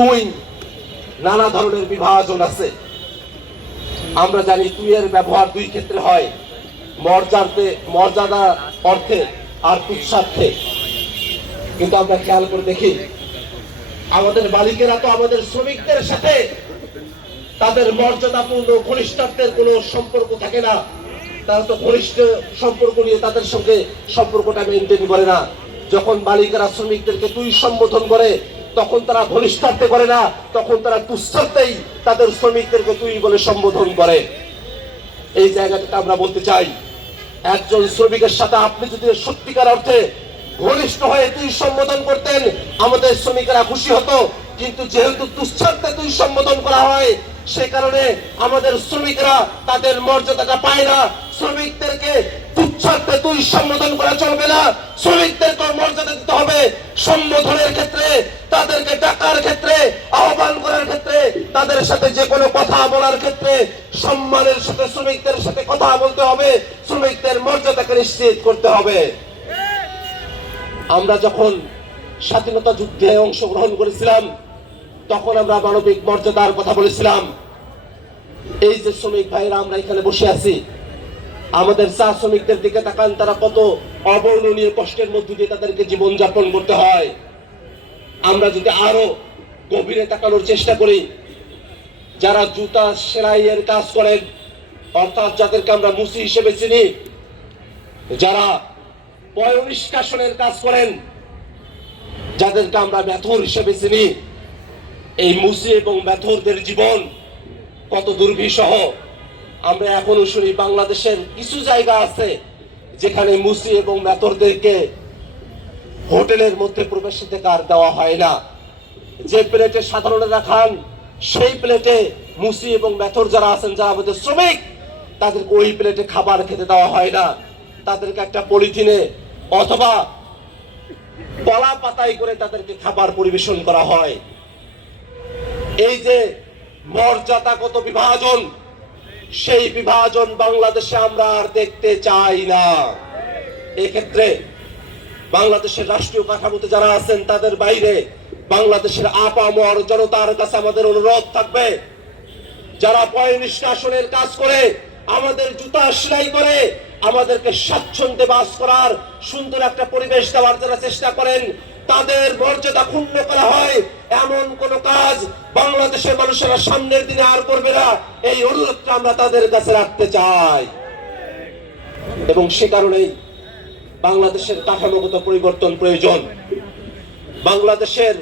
তুই নানা ধরনের বিভাজন আছে। আমরা জানি তুই এর ব্যবহার দুই ক্ষেত্রে হয়, মর্যাদা অর্থে আর তুচ্ছার্থে। কিন্তু আমরা খেয়াল করে দেখি আমাদের মালিকেরা তো আমাদের শ্রমিকদের সাথে তাদের মর্যাদাপূর্ণ ঘনিষ্ঠত্বের কোনো সম্পর্ক থাকে না। তারা তো ঘনিষ্ঠ সম্পর্ক নিয়ে তাদের সঙ্গে সম্পর্কটা মেনটেন করে না। যখন মালিকেরা শ্রমিকদেরকে তুই সম্বোধন করে তখন তারা ঘনিষ্ঠত্বে করে না, তখন তারা তুচ্ছার্থেই তাদের শ্রমিকদেরকে তুই বলে সম্বোধন করে। এই জায়গাটাতে আমরা বলতে চাই, একজন শ্রমিকের সাথে আপনি যদি সত্যিকার অর্থে ঘনিষ্ঠ হয়ে তুই সম্বোধন করতেন, আমাদের শ্রমিকেরা খুশি হতো। কিন্তু যেহেতু তুচ্ছার্থে তুই সম্বোধন করা হয়, সে কারণে আমাদের শ্রমিকরা তাদের মর্যাদাটা পায় না। শ্রমিকদেরকে তুচ্ছার্থে তুই সম্বোধন করা চলবে না, শ্রমিকদেরকে মর্যাদা দিতে হবে। সম্বোধনের ক্ষেত্রে, তাদেরকে ডাকার ক্ষেত্রে, আহ্বান করার ক্ষেত্রে, তাদের সাথে যে কোনো কথা বলার ক্ষেত্রে সম্মানের সাথে শ্রমিকদের সাথে কথা বলতে হবে, শ্রমিকদের মর্যাদাকে নিশ্চিত করতে হবে। আমরা যখন স্বাধীনতা যুদ্ধে অংশগ্রহণ করেছিলাম তখন আমরা মানবিক মর্যাদার কথা বলেছিলাম। এই যে শ্রমিক ভাইরা আমরা এখানে বসে আছি, আমাদের চা শ্রমিকদের দিকে তাকান, তারা কত অবর্ণনীয় কষ্টের মধ্যে দিয়ে তাদেরকে জীবনযাপন করতে হয়। আমরা যদি আরো গভীরে তাকানোর চেষ্টা করি, যারা জুতা সেলাইয়ের কাজ করেন, অর্থাৎ যাদেরকে আমরা মুসি হিসেবে চিনি, যারা পয়ঃনিষ্কাশনের কাজ করেন, যাদেরকে আমরা মেথর হিসেবে চিনি, এই মুসি এবং মেথরদের জীবন কত দুর্বিষহ। আমরা এখনো শুনি বাংলাদেশের কিছু জায়গা আছে যেখানে মুসি এবং মেথরদেরকে হোটেলের মধ্যে প্রবেশাধিকার দেওয়া হয় না। যে প্লেটে সাধারণরা খান, সেই প্লেটে মুসি এবং মেথর যারা আছেন, যারা আমাদের শ্রমিক, তাদেরকে ওই প্লেটে খাবার খেতে দেওয়া হয় না। তাদেরকে একটা পলিথিনে অথবা কলা পাতায় করে তাদেরকে খাবার পরিবেশন করা হয়। এই যে মর্যাদাগত বিভাজন, সেই বিভাজন বাংলাদেশে আমরা আর দেখতে চাই না। এক্ষেত্রে বাংলাদেশের রাষ্ট্রীয় কাঠামোতে যারা আছেন তাদের বাইরে বাংলাদেশের আপামর জনতার কাছে আমাদের অনুরোধ থাকবে, যারা পয়ঃনিষ্কাশনের কাজ করে, আমাদের জুতা সেলাই করে, আমাদেরকে স্বাচ্ছন্দ্যে বাস করার সুন্দর একটা পরিবেশ দেওয়ার যারা চেষ্টা করেন, তাদের মর্যাদা ক্ষুণ্ণ করা হয় এমন কোন কাজ বাংলাদেশের মানুষেরা সামনের দিনে আর করবে না। এই অনুরোধটা আমরা তাদের কাছে রাখতে চাই। এবং সে কারণেই বাংলাদেশের কাঠামোগত পরিবর্তন প্রয়োজন। বাংলাদেশের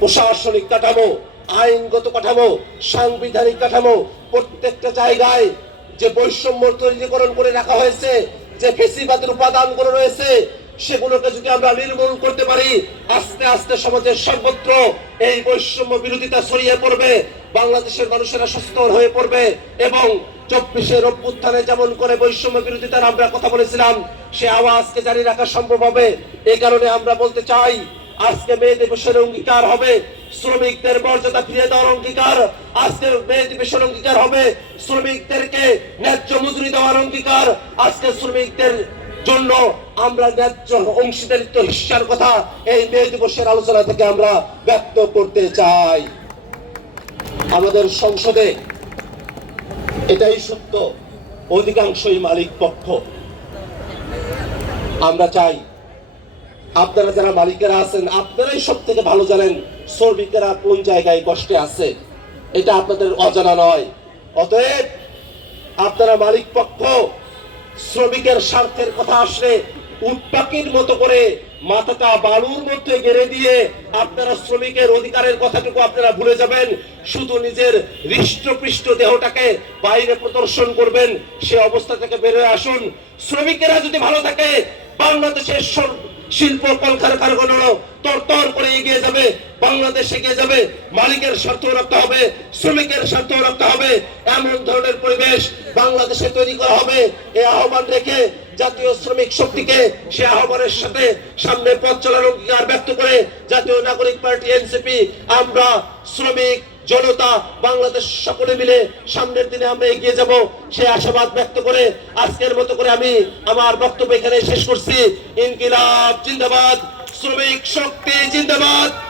প্রশাসনিক কাঠামো, আইনগত কাঠামো, সাংবিধানিক কাঠামো, প্রত্যেকটা জায়গায় যে বৈষম্য তৈরিকরণ করে রাখা হয়েছে, যে ফেসিবাদের উপাদানগুলো রয়েছে, সেগুলোকে যদি আমরা নির্মূল করতে পারি, আস্তে আস্তে সমাজের সর্বত্র এই বৈষম্য বিরোধিতা ছড়িয়ে পড়বে, বাংলাদেশের মানুষেরা সচেতন হয়ে পড়বে এবং 24-এর অভ্যুত্থানে যেমন করে বৈষম্য বিরোধিতার আমরা কথা বলেছিলাম, সে আওয়াজকে জারি রাখা সম্ভব হবে। এই কারণে আমরা বলতে চাই, আজকে মে দিবসের অঙ্গীকার হবে শ্রমিকদের মর্যাদা ফিরিয়ে দেওয়ার অঙ্গীকার। আজকে মে দিবসের অঙ্গীকার হবে শ্রমিকদেরকে ন্যায্য মজুরি দেওয়ার অঙ্গীকার। আজকে শ্রমিকদের জন্য আমরা ন্যায্য অংশীদারিত্ব হিস্যার কথা এই মে দিবসের আলোচনা থেকে আমরা ব্যক্ত করতে চাই। আমাদের সংসদে এটাই সত্য, অধিকাংশই মালিক পক্ষ। আমরা চাই আপনারা যারা মালিকেরা আছেন, আপনারাই সব থেকে ভালো জানেন শ্রমিকেরা কোন জায়গায় কষ্টে আছে, এটা আপনাদের অজানা নয়। অতএব আপনারা মালিক পক্ষ, শ্রমিকের স্বার্থের কথা আসলে উটপাখির মতো করে মাথাটা বালুর মধ্যে গেড়ে দিয়ে আপনারা শ্রমিকের অধিকারের কথাটুকু আপনারা ভুলে যাবেন, শুধু নিজের হৃষ্টপৃষ্ট দেহটাকে বাইরে প্রদর্শন করবেন। সে অবস্থা থেকে বের হয়ে আসুন। শ্রমিকেরা যদি ভালো থাকে, বাংলাদেশের শিল্প কলকারখানাগুলো তরতর করে এগিয়ে যাবে, বাংলাদেশ এগিয়ে যাবে। মালিকের স্বার্থ রক্ষা হবে, শ্রমিকের স্বার্থ রক্ষা হবে, এমন ধরনের পরিবেশ বাংলাদেশে তৈরি করা হবে। এই আহ্বান রেখে জাতীয় শ্রমিক শক্তিকে সে আহ্বানের সাথে সামনে পথ চলার অঙ্গীকার ব্যক্ত করে জাতীয় নাগরিক পার্টি এনসিপি, আমরা শ্রমিক জনতা বাংলাদেশ সকলে মিলে সামনের দিনে আমরা এগিয়ে যাব, সেই আশাবাদ ব্যক্ত করে আজকের মতো করে আমি আমার বক্তব্য এখানে শেষ করছি। ইনকিলাব জিন্দাবাদ, শ্রমিক শক্তি জিন্দাবাদ।